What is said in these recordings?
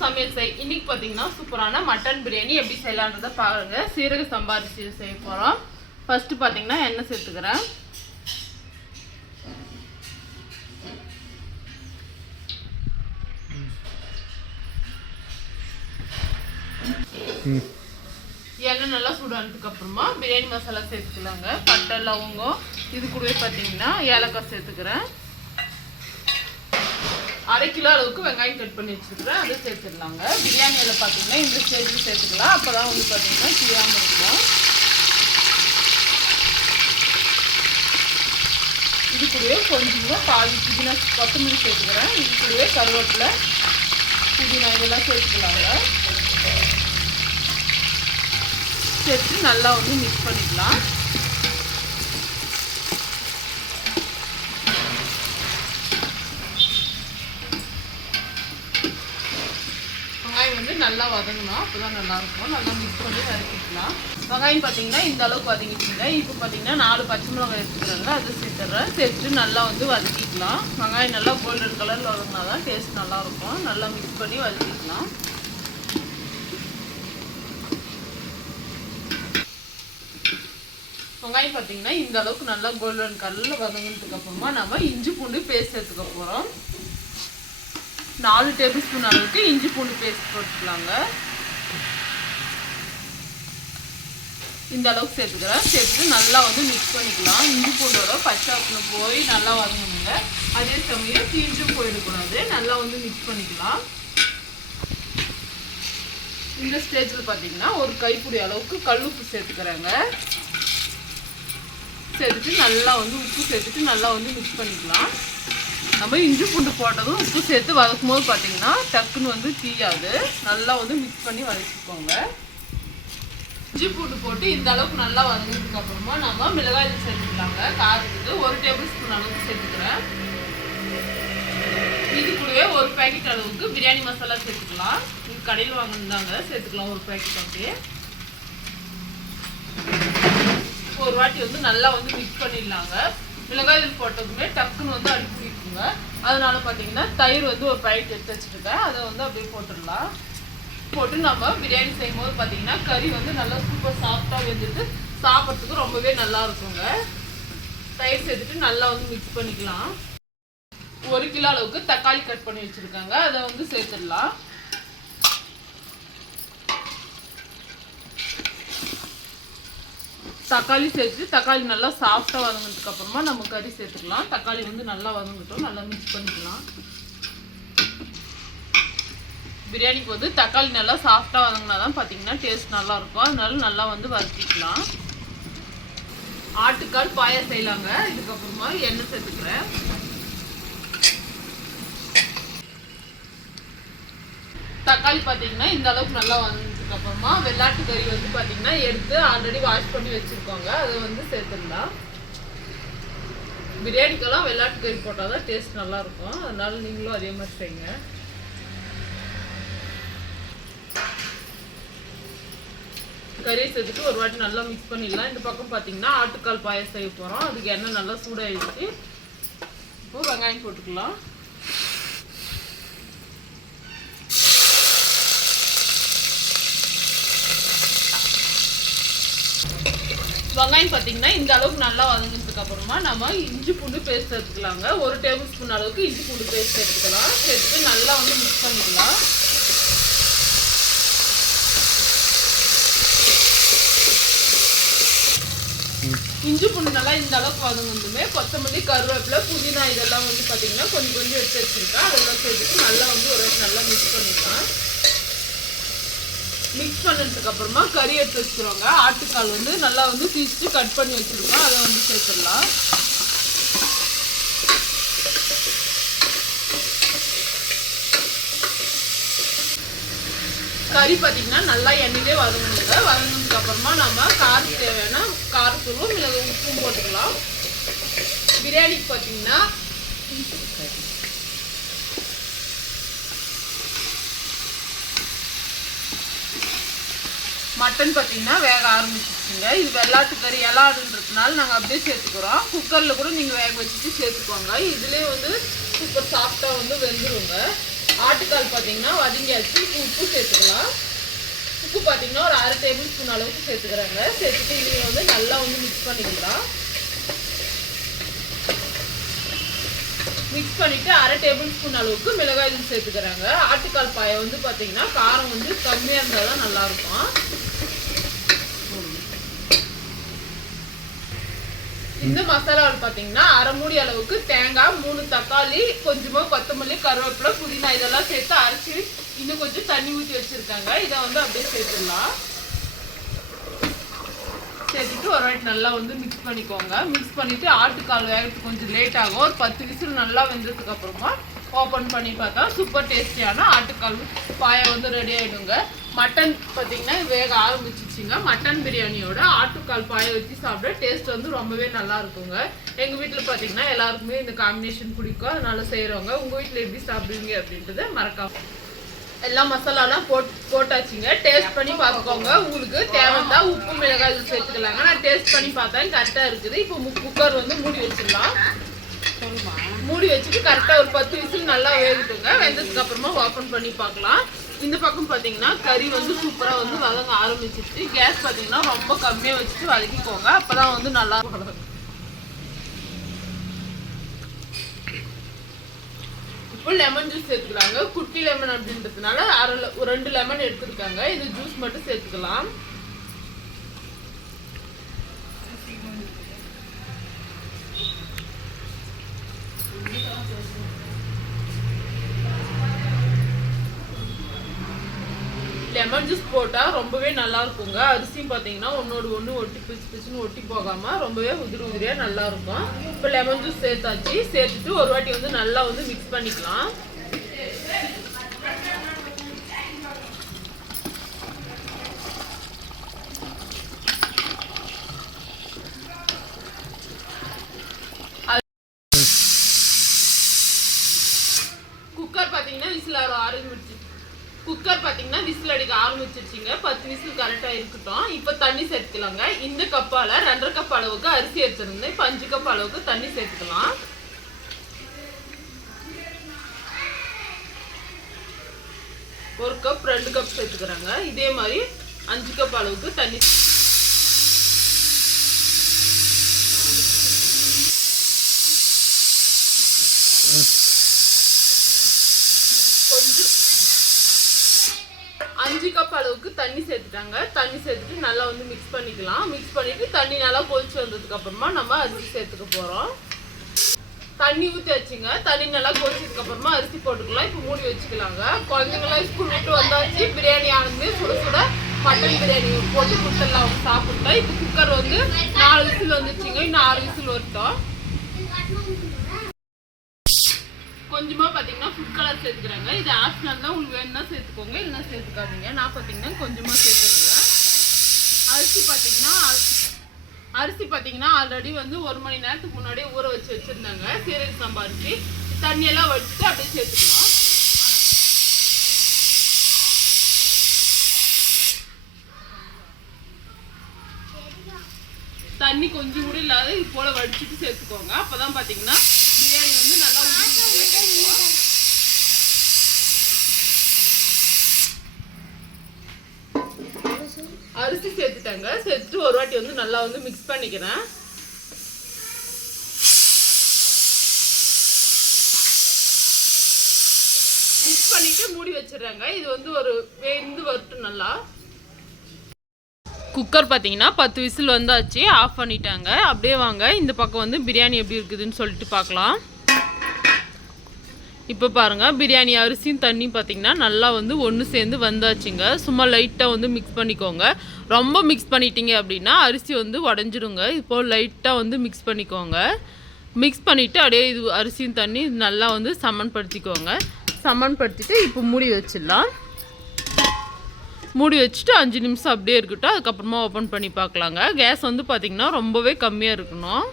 சமையல் இன்னைக்கு பார்த்தீங்கன்னா சூப்பரான மட்டன் பிரியாணி எப்படி செய்யலான்றதை பாருங்க. சீரக சம்பா அரிசி செய்ய போகிறோம். ஃபர்ஸ்ட் பார்த்தீங்கன்னா எண்ணெய் சேர்த்துக்கிறேன். எண்ணெய் நல்லா சூடானதுக்கு அப்புறமா பிரியாணி மசாலா சேர்த்துக்கலாங்க. பட்டை லவங்கம் இது கூடவே பார்த்தீங்கன்னா ஏலக்காய் சேர்த்துக்கிறேன். 1/2 கிலோ அளவுக்கு வெங்காயம் கட் பண்ணி வச்சுருக்கிறேன், அதை சேர்த்துடலாங்க. பிரியாணியில் பார்த்தீங்கன்னா இந்த ஸ்டேஜில் சேர்த்துக்கலாம். அப்போ தான் வந்து பார்த்தீங்கன்னா கீழாமல் இருக்கும். இது கூடவே கொஞ்சமாக பாதி புதினா கொத்தமல்லி சேர்த்துக்கிறேன். இது கூடவே கருவேப்பிலை புதினா இதெல்லாம் சேர்த்துக்கலாங்க. சேர்த்து நல்லா வந்து மிக்ஸ் பண்ணிக்கலாம். வெங்காயம் வந்து நல்லா வதங்கணும், அப்போதான் நல்லாயிருக்கும். நல்லா மிக்ஸ் பண்ணி வதக்கிக்கலாம். வெங்காயம் பார்த்தீங்கன்னா இந்த அளவுக்கு வதங்கிட்டுங்க. இப்போ பார்த்தீங்கன்னா 4 பச்சை மிளகாய் எடுத்துக்கிறாங்க, அதை சேர்த்துட்றேன். சேர்த்துட்டு நல்லா வந்து வதக்கிக்கலாம். வெங்காயம் நல்லா கோல்டன் கலரில் வதங்கினா தான் டேஸ்ட் நல்லாயிருக்கும். நல்லா மிக்ஸ் பண்ணி வதக்கிக்கலாம். வெங்காயம் பார்த்தீங்கன்னா இந்த அளவுக்கு நல்லா கோல்டன் கலரில் வதங்கினதுக்கு அப்புறமா நம்ம இஞ்சி பூண்டு பேஸ்ட் சேர்த்துக்க போகிறோம். 4 டேபிள் ஸ்பூன் அளவுக்கு இஞ்சி பூண்டு பேஸ்ட் போட்டுக்கலாங்க. இந்த அளவுக்கு சேர்த்துக்கிறேன். சேர்த்துட்டு நல்லா வந்து மிக்ஸ் பண்ணிக்கலாம். இஞ்சி பூண்டோட பச்சை வாசனை போய் நல்லா வதங்கணுங்க. அதே சமயம் தீஞ்சும் போயிடக்கூடாது. நல்லா வந்து மிக்ஸ் பண்ணிக்கலாம். இந்த ஸ்டேஜில் பார்த்தீங்கன்னா ஒரு கைப்பிடி அளவுக்கு கல்லுப்பு சேர்த்துக்கிறேங்க. சேர்த்துட்டு நல்லா வந்து உப்பு சேர்த்துட்டு நல்லா வந்து மிக்ஸ் பண்ணிக்கலாம். நம்ம இஞ்சி பூண்டு போட்டதும் உப்பு சேர்த்து வதக்கும் போது பார்த்தீங்கன்னா டக்குன்னு வந்து தீயாது. நல்லா வந்து மிக்ஸ் பண்ணி வதக்கிக்கோங்க. இஞ்சி பூண்டு போட்டு இந்த அளவுக்கு நல்லா வதங்கினதுக்கு அப்புறமா நம்ம மிளகாய் சேர்த்துக்கலாங்க. காரத்துக்கு 1 டேபிள் ஸ்பூன் அளவுக்கு சேர்த்துக்கிறேன். இது கூடவே 1 பேக்கெட் அளவுக்கு பிரியாணி மசாலா சேர்த்துக்கலாம். இது கடையில் வாங்கினாங்க, சேர்த்துக்கலாம் 1 பேக்கெட். அப்படியே ஒரு வாட்டி வந்து நல்லா வந்து மிக்ஸ் பண்ணிடலாங்க. மிளகாய் போட்டதுமே டக்குன்னு வந்து அடி பிடிக்குங்க. அதனால பார்த்தீங்கன்னா தயிர் வந்து 1 பாக்கெட் எடுத்து வச்சுருக்கேன், அதை வந்து அப்படியே போட்டுடலாம். போட்டு நம்ம பிரியாணி செய்யும் போது பார்த்தீங்கன்னா கறி வந்து நல்லா சூப்பர் சாஃப்டாக வெந்துட்டு சாப்பிட்றதுக்கு ரொம்பவே நல்லா இருக்குங்க. தயிர் சேர்த்துட்டு நல்லா வந்து மிக்ஸ் பண்ணிக்கலாம். 1 கிலோ அளவுக்கு தக்காளி கட் பண்ணி வச்சுருக்காங்க, அதை வந்து சேர்த்துடலாம். தக்காளி சேர்த்து தக்காளி நல்லா சாஃப்டாக வதங்கினதுக்கு அப்புறமா நம்ம கறி சேர்த்துக்கலாம். தக்காளி வந்து நல்லா வதங்கட்டும், நல்லா மிக்ஸ் பண்ணிக்கலாம். பிரியாணிக்கு வந்து தக்காளி நல்லா சாஃப்டாக வதங்கினா தான் பார்த்தீங்கன்னா டேஸ்ட் நல்லாயிருக்கும். அதனால நல்லா வந்து வதக்கிக்கலாம். ஆட்டுக்கால் பாயா செய்யலாங்க. இதுக்கப்புறமா எண்ணெய் சேர்த்துக்கிறேன். தக்காளி பார்த்தீங்கன்னா இந்த அளவுக்கு நல்லா வந்ததுக்கு அப்புறமா வெள்ளாட்டு கறி வந்து பார்த்தீங்கன்னா எடுத்து ஆல்ரெடி வாஷ் பண்ணி வச்சுருக்கோங்க, அதை வந்து சேர்த்துடலாம். பிரியாணிக்கெல்லாம் வெள்ளாட்டு கறி போட்டால் தான் டேஸ்ட் நல்லாயிருக்கும். அதனால நீங்களும் அதே மாதிரி செய்யுங்க. கறியை சேர்த்துட்டு ஒரு வாட்டி நல்லா மிக்ஸ் பண்ணிடலாம். இந்த பக்கம் பார்த்தீங்கன்னா ஆட்டுக்கால் பாயாசம் செய்ய போகிறோம். அதுக்கு எண்ணெய் நல்லா சூடாகிடுச்சு. இப்போ வெங்காயம் போட்டுக்கலாம். வெங்காயம் பார்த்தீங்கன்னா இந்த அளவுக்கு நல்லா வதங்கினதுக்கு அப்புறமா நம்ம இஞ்சி பூண்டு பேஸ்ட் சேர்த்துக்கலாங்க. 1 டேபிள் ஸ்பூன் அளவுக்கு இஞ்சி பூண்டு பேஸ்ட் சேர்த்துக்கலாம். சேர்த்துட்டு நல்லா வந்து மிக்ஸ் பண்ணிக்கலாம். இஞ்சி பூண்டு நல்லா இந்த அளவுக்கு வதங்கினதுமே கொத்தமல்லி கருவேப்பிலை புதினா இதெல்லாம் வந்து பார்த்தீங்கன்னா கொஞ்சம் கொஞ்சம் எடுத்து வச்சுருக்கேன், அதெல்லாம் சேர்த்துட்டு நல்லா வந்து ஒரு நல்லா மிக்ஸ் பண்ணிக்கலாம். மிக்ஸ் பண்ணதுக்கு அப்புறமா கறி எடுத்து வச்சுருவாங்க. ஆட்டுக்கால் வந்து நல்லா வந்து பீஸ்ட்டு கட் பண்ணி வச்சுருக்கோம், அதை வந்து சேர்த்துடலாம். கறி பார்த்தீங்கன்னா நல்லா எண்ணெயிலே வதங்கணுங்க. வதங்கினதுக்கு அப்புறமா நம்ம காரத்துக்கு தேவையான காரத்தூளும் மிளகு உப்பும் போட்டுக்கலாம். பிரியாணிக்கு பார்த்தீங்கன்னா மட்டன் பார்த்தீங்கன்னா வேக ஆரம்பிச்சிருச்சுங்க. இது வெள்ளாட்டு கறி இலாடுன்றதுனால நாங்கள் அப்படியே சேர்த்துக்கிறோம். குக்கரில் கூட நீங்கள் வேக வச்சுட்டு சேர்த்துக்கோங்க. இதுலேயே வந்து சூப்பர் சாஃப்டாக வந்து வெந்துருங்க. ஆட்டுக்கால் பார்த்தீங்கன்னா வதங்கியாச்சு. உப்பு சேர்த்துக்கலாம். உப்பு பார்த்தீங்கன்னா ஒரு 1/2 டேபிள் ஸ்பூன் அளவுக்கு சேர்த்துக்கிறாங்க. சேர்த்துட்டு இதையும் வந்து நல்லா வந்து மிக்ஸ் பண்ணிக்கலாம். மிக்ஸ் பண்ணிட்டு 1/2 டேபிள் ஸ்பூன் அளவுக்கு மிளகாய் தூள் சேர்த்துக்கிறாங்க. ஆட்டுக்கால் பாயை வந்து பார்த்தீங்கன்னா காரம் வந்து கம்மியாக இருந்தால் தான் நல்லாயிருக்கும். இந்த மசாலாவில் பார்த்தீங்கன்னா 1/2 மூடி அளவுக்கு தேங்காய், 3 தக்காளி, கொஞ்சமாக கொத்தமல்லி, கருவேப்பிலை, புதினா இதெல்லாம் சேர்த்து அரைச்சி இன்னும் கொஞ்சம் தண்ணி ஊற்றி வச்சுருக்காங்க. இதை வந்து அப்படியே சேர்த்துடலாம். சேர்த்துட்டு ஒரு வாட்டி நல்லா வந்து மிக்ஸ் பண்ணிக்கோங்க. மிக்ஸ் பண்ணிவிட்டு ஆட்டுக்கால் வேகிறதுக்கு கொஞ்சம் லேட் ஆகும். ஒரு 10 விசில் நல்லா வெந்ததுக்கு அப்புறமா ஓப்பன் பண்ணி பார்த்தா சூப்பர் டேஸ்டியான ஆட்டுக்கால் பாயை வந்து ரெடி ஆகிடுங்க. மட்டன் பார்த்தீங்கன்னா வேக ஆரம்பிச்சிச்சிங்க. மட்டன் பிரியாணியோட ஆட்டுக்கால் பாயை வச்சு சாப்பிட டேஸ்ட் வந்து ரொம்பவே நல்லா இருக்குங்க. எங்கள் வீட்டில் பார்த்தீங்கன்னா எல்லாருக்குமே இந்த காம்பினேஷன் பிடிக்கும். அதனால செய்கிறவங்க உங்கள் வீட்டில் எப்படி சாப்பிடுவீங்க அப்படின்றத மறக்காம. எல்லா மசாலாலாம் போட்டாச்சுங்க. டேஸ்ட் பண்ணி பார்த்துக்கோங்க. உங்களுக்கு தேவைன்னா உப்பு மிளகாய் சேர்த்துக்கலாங்க. நான் டேஸ்ட் பண்ணி பார்த்தேன் கரெக்டாக இருக்குது. இப்போ குக்கர் வந்து மூடி வச்சிடலாம். மூடி வச்சுட்டு கரெக்டாக ஒரு 10 விசில் நல்லா வேகட்டுங்க. வெந்ததுக்கு அப்புறமா ஓப்பன் பண்ணி பார்க்கலாம். இந்த பக்கம் பார்த்தீங்கன்னா கறி வந்து சூப்பராக வந்து வதங்க ஆரம்பிச்சிருச்சு. கேஸ் பார்த்தீங்கன்னா ரொம்ப கம்மியாக வச்சுட்டு வதக்கிக்கோங்க. அப்போ தான் வந்து நல்லா இருக்கும். இப்போ லெமன் ஜூஸ் சேர்த்துக்கிறாங்க. குட்டி லெமன் அப்படின்றதுனால 2 லெமன் எடுத்துருக்காங்க. இது ஜூஸ் மட்டும் சேர்த்துக்கலாம். லெமன் ஜூஸ் போட்டால் ரொம்பவே நல்லா இருக்குங்க. அரிசியும் பார்த்தீங்கன்னா ஒன்னோடு ஒன்று ஒட்டி பிச்சுன்னு ஒட்டி போகாமல் ரொம்பவே உதிரியாக நல்லா இருக்கும். இப்போ லெமன் ஜூஸ் சேர்த்தாச்சு. சேர்த்துட்டு ஒரு வாட்டி வந்து நல்லா வந்து மிக்ஸ் பண்ணிக்கலாம். குக்கர் பார்த்தீங்கன்னா விசில் ஆரம்பிச்சு குக்கர் பார்த்தீங்கன்னா விசில் அடிக்க ஆரம்பிச்சிருச்சிங்க. 10 விசில் கரெக்டாக இருக்கட்டும். இப்போ தண்ணி சேர்த்துக்கலாங்க. இந்த கப்பால் 2.5 கப் அளவுக்கு அரிசி எடுத்துருந்தேன். இப்போ 5 கப் அளவுக்கு தண்ணி சேர்த்துக்கலாம். ஒரு கப் 2 கப் சேர்த்துக்கிறாங்க. இதே மாதிரி 5 கப் அளவுக்கு தண்ணி. கொஞ்சம் 5 கப் அளவுக்கு தண்ணி சேர்த்துட்டாங்க. தண்ணி சேர்த்துட்டு நல்லா வந்து மிக்ஸ் பண்ணிக்கலாம். மிக்ஸ் பண்ணிட்டு தண்ணி நல்லா கொதிச்சு வந்ததுக்கு அப்புறமா நம்ம அரிசி சேர்த்துக்க போறோம். தண்ணி ஊற்றி வச்சுங்க. தண்ணி நல்லா கொதிச்சதுக்கு அப்புறமா அரிசி போட்டுக்கலாம். இப்போ மூடி வச்சுக்கலாங்க. குழந்தைங்களாம் ஸ்கூல் விட்டு வந்தாச்சு. பிரியாணி ஆனது சுட சுட மட்டன் பிரியாணி போட்டு கொடுத்துடலாம். அவங்க சாப்பிட்டா. இப்போ குக்கர் வந்து 4 விசில் வந்துச்சுங்க. இன்னும் 6 விசில் வரட்டும். கொஞ்சமாக பார்த்தீங்கன்னா ஃபுட் கலர் சேர்த்துக்கிறாங்க. இது ஆப்ஷனல் தான். உங்களுக்கு வேணும்னா சேர்த்துக்கோங்க, இல்லைன்னா சேர்த்துக்காதீங்க. நான் பார்த்தீங்கன்னா கொஞ்சமாக சேர்த்துருங்க. அரிசி பார்த்தீங்கன்னா ஆல்ரெடி வந்து 1 மணி நேரத்துக்கு முன்னாடியே ஊற வச்சு வச்சுருந்தாங்க. சீரக சம்பா அரிசி. தண்ணியெல்லாம் வச்சுட்டு அப்படியே சேர்த்துக்கலாம். தண்ணி கொஞ்சம் கூட இல்லாத இது போல் வடிச்சிட்டு சேர்த்துக்கோங்க. அப்போ தான் பார்த்தீங்கன்னா பிரியாணி வந்து நல்லா கிடைக்கும். அரிசி சேர்த்துட்டாங்க. சேர்த்துட்டு ஒரு வாட்டி வந்து நல்லா வந்து மிக்ஸ் பண்ணிக்கிறேன். மிக்ஸ் பண்ணிட்டு மூடி வச்சிடுறாங்க. இது வந்து ஒரு வெந்து வரட்டும் நல்லா. குக்கர் பார்த்தீங்கன்னா 10 விசில் வந்தாச்சு. ஆஃப் பண்ணிட்டாங்க. அப்படியே வாங்க இந்த பக்கம் வந்து பிரியாணி எப்படி இருக்குதுன்னு சொல்லிட்டு பார்க்கலாம். இப்போ பாருங்கள், பிரியாணி அரிசியும் தண்ணி பார்த்திங்கன்னா நல்லா வந்து ஒன்று சேர்ந்து வந்தாச்சுங்க. சும்மா லைட்டாக வந்து மிக்ஸ் பண்ணிக்கோங்க. ரொம்ப மிக்ஸ் பண்ணிட்டீங்க அப்படின்னா அரிசி வந்து உடஞ்சிடுங்க. இப்போது லைட்டாக வந்து மிக்ஸ் பண்ணிக்கோங்க. மிக்ஸ் பண்ணிவிட்டு அப்படியே இது அரிசியும் தண்ணி நல்லா வந்து சமன்படுத்திக்கோங்க. சமன்படுத்திட்டு இப்போ மூடி வச்சிடலாம். மூடி வச்சுட்டு 5 நிமிஷம் அப்படியே இருக்கட்டும். அதுக்கப்புறமா ஓப்பன் பண்ணி பார்க்கலாங்க. கேஸ் வந்து பார்த்திங்கன்னா ரொம்பவே கம்மியாக இருக்கணும்.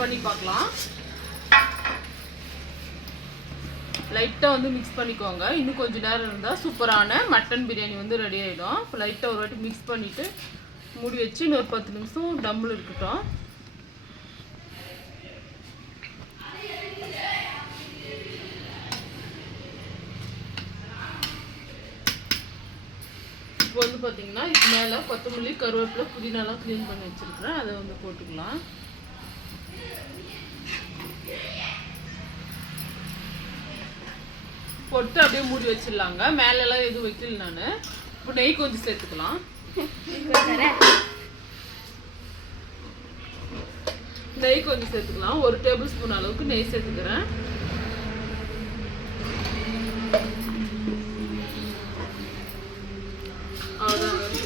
பண்ணி பார்க்கலாம். லைட்டாக வந்து மிக்ஸ் பண்ணிக்கோங்க. இன்னும் கொஞ்சம் நேரம் இருந்தால் சூப்பரான மட்டன் பிரியாணி வந்து ரெடி ஆகிடும். இப்போ லைட்டாக ஒரு வாட்டி மிக்ஸ் பண்ணிவிட்டு மூடி வச்சு இன்னொரு 10 நிமிஷம் டம்மில் இருக்கட்டும். இப்போ வந்து பார்த்தீங்கன்னா இது மேலே கொத்தமல்லி கருவேப்பிலை புதினாலாம் க்ளீன் பண்ணி வச்சுருக்கிறேன், அதை வந்து போட்டுக்கலாம். போட்டு அப்படியே மூடி வச்சிடலாங்க. மேலெல்லாம் எதுவும் வைக்கல நான். இப்போ நெய் கொஞ்சம் சேர்த்துக்கலாம். நெய் கொஞ்சம் சேர்த்துக்கலாம். 1 டேபிள் ஸ்பூன் அளவுக்கு நெய் சேர்த்துக்கிறேன்.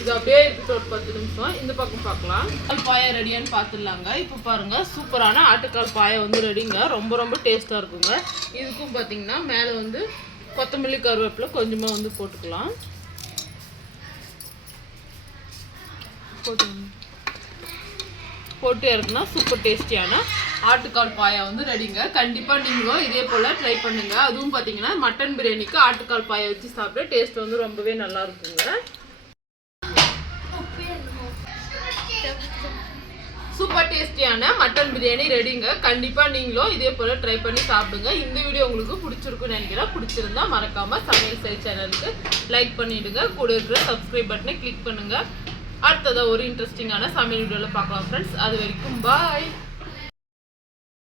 இது அப்படியே இருக்கட்டும் ஒரு 10 நிமிஷம். இந்த பக்கம் பார்க்கலாம். பாயா ரெடியான்னு பார்த்துடலாங்க. இப்போ பாருங்க, சூப்பரான ஆட்டுக்கால் பாயா வந்து ரெடிங்க. ரொம்ப ரொம்ப டேஸ்ட்டாக இருக்குங்க. இதுக்கும் பார்த்தீங்கன்னா மேலே வந்து கொத்தமல்லி கருவேப்பிலை கொஞ்சமாக வந்து போட்டுக்கலாம். போட்டு இருக்குன்னா சூப்பர் டேஸ்டியான ஆட்டுக்கால் பாயா வந்து ரெடிங்க. கண்டிப்பாக நீங்களும் இதே போல் ட்ரை பண்ணுங்க. அதுவும் பார்த்தீங்கன்னா மட்டன் பிரியாணிக்கு ஆட்டுக்கால் பாயா வச்சு சாப்பிட டேஸ்ட் வந்து ரொம்பவே நல்லா இருக்குங்க. சூப்பர் டேஸ்டியான மட்டன் பிரியாணி ரெடிங்க. கண்டிப்பாக நீங்களும் இதே போல் ட்ரை பண்ணி சாப்பிடுங்க. இந்த வீடியோ உங்களுக்கு பிடிச்சிருக்குன்னு நினைக்கிறேன். பிடிச்சிருந்தா மறக்காமல் சமையல் செய் சேனலுக்கு லைக் பண்ணிவிடுங்க. கூட இருக்கிற சப்ஸ்கிரைப் பட்டனை கிளிக் பண்ணுங்கள். அடுத்ததாக ஒரு இன்ட்ரெஸ்டிங்கான சமையல் வீடியோவில் பார்க்கலாம் ஃப்ரெண்ட்ஸ். அது வரைக்கும் பாய்.